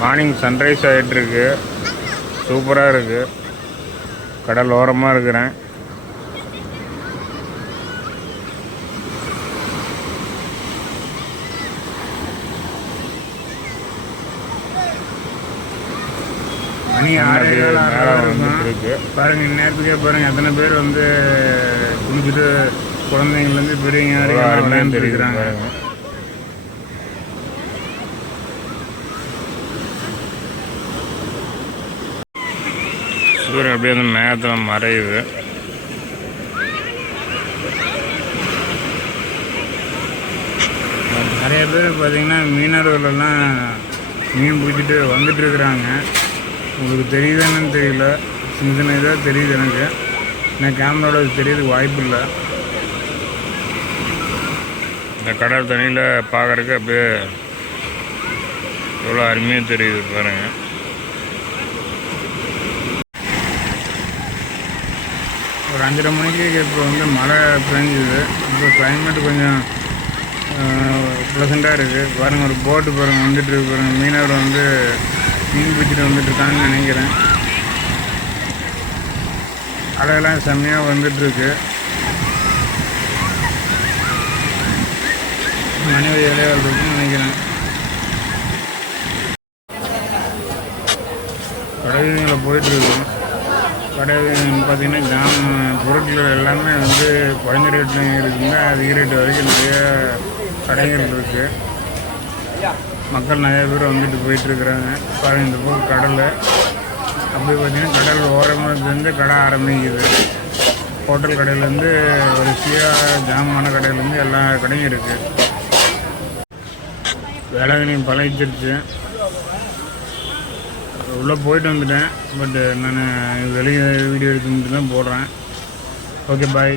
Morning sunrise ஆகிட்டுருக்கு சூப்பராக இருக்குது கடல் ஓரமாக இருக்கிறேன். மணி ஆறே அப்படியே கால் மேலே ஆறு வந்துட்டு இருக்கும். இருக்கு. பாருங்க இந்நேரத்துக்கே பாருங்க எத்தனை பேர் வந்து குளிச்சுட்டு குழந்தைங்கள்லேருந்து பெரியவங்க வரைக்கும் அருமையாக விளையாண்டு தெரியுது இருக்கிறாங்க பாருங்க சூரியன் அப்படியே வந்து மேகத்தில் மறையுது. நிறைய பேர் பார்த்தீங்கன்னா மீனவர்கள் எல்லாம் மீன் பிடிச்சிட்டு வந்துட்டு இருக்கிறாங்க. உங்களுக்கு தெரியுதான்னு தெரியல. சின்ன சின்ன இதாக தெரியுது எனக்கு. நான் கேமராவோட தெரியறதுக்கு வாய்ப்பு இல்லை. இந்த கடல் தண்ணியில் பார்க்கறதுக்கு அப்படியே எவ்வளோ அருமையாக தெரியுது பாருங்க. ஒரு அஞ்சரை மணிக்கு இப்போ வந்து மழை பெஞ்சுது. இப்போ கிளைமேட் கொஞ்சம் ப்ளசண்ட்டாக இருக்குது பாருங்கள் ஒரு போட்டு பாருங்கள் வந்துட்டு இருக்கு பாருங்கள் மீனவர் வந்து மீன் பிடிச்சிட்டு வந்துட்டுருக்காங்கன்னு நினைக்கிறேன். அலையெல்லாம் செம்மையாக வந்துட்டுருக்கு மனைவி இலையால் இருக்குன்னு நினைக்கிறேன். கடைகளில் போயிட்டு கடை பார்த்தீங்கன்னா ஜாம் பொருட்கள் எல்லாமே வந்து குறைஞ்ச ரேட்லையும் இருக்குங்க. அதிக ரேட்டு வரைக்கும் நிறைய கடைகள் இருக்குது மக்கள் நிறைய பேர் வந்துட்டு போயிட்டுருக்குறாங்க பாருங்க இந்த பக்கம் கடல். அப்படி பார்த்தீங்கன்னா கடல் ஓரமாகலேருந்து கடை ஆரம்பிக்குது. ஹோட்டல் கடையிலேருந்து வரிசையாக ஜாமான கடையிலேருந்து எல்லா கடையும் இருக்குது வேளாங்கண்ணி பழகிச்சிருச்சு உள்ளே போயிட்டு வந்துட்டேன். பட்டு நான் வெளியே வீடியோ எடுத்து மட்டும் தான் போடுறேன். Okay bye